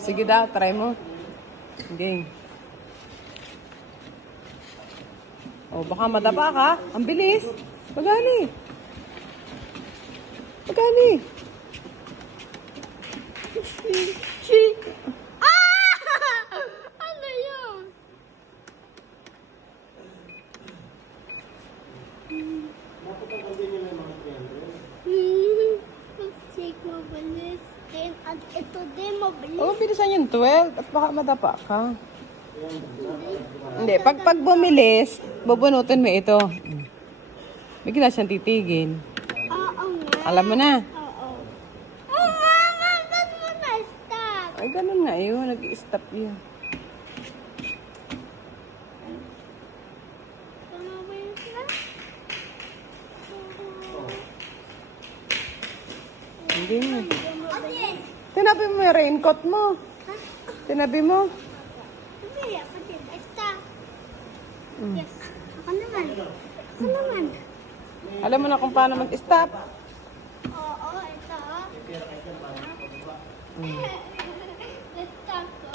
Sige daw, try mo. Okay. Oh, baka madapa ka. Ang bilis. Pagali. Pagali. Ano yun? Check mabilis din. At ito din mabilis. Oh, bilisan yung 12 at baka madapa ka. Hindi, pag bumilis, bubunutin mo ito. Bigla siyang titigil. Oo nga. Alam mo na. Oo. Oh, mama, ba't mo na-stop? Ay, ganun nga yun. Nag-i-stop yun. Tama ba yun sila? Hindi mo. Ate! Tinabi mo yung raincoat mo. Tinabi mo. Hindi, ako din. Stop. Yes. Ako naman. Ako naman. Alam mo na kung paano mag-stop. Oo, ito. Let's stop ko.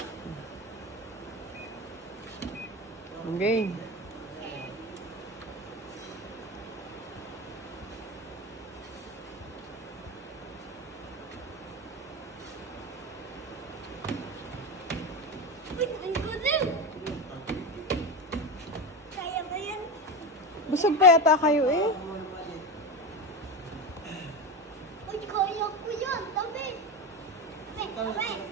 Okay. Wait, ang gulo. Kaya ba yan? Busog pa yata kayo eh. Uy, kaya ko yan. Tabi. Tabi.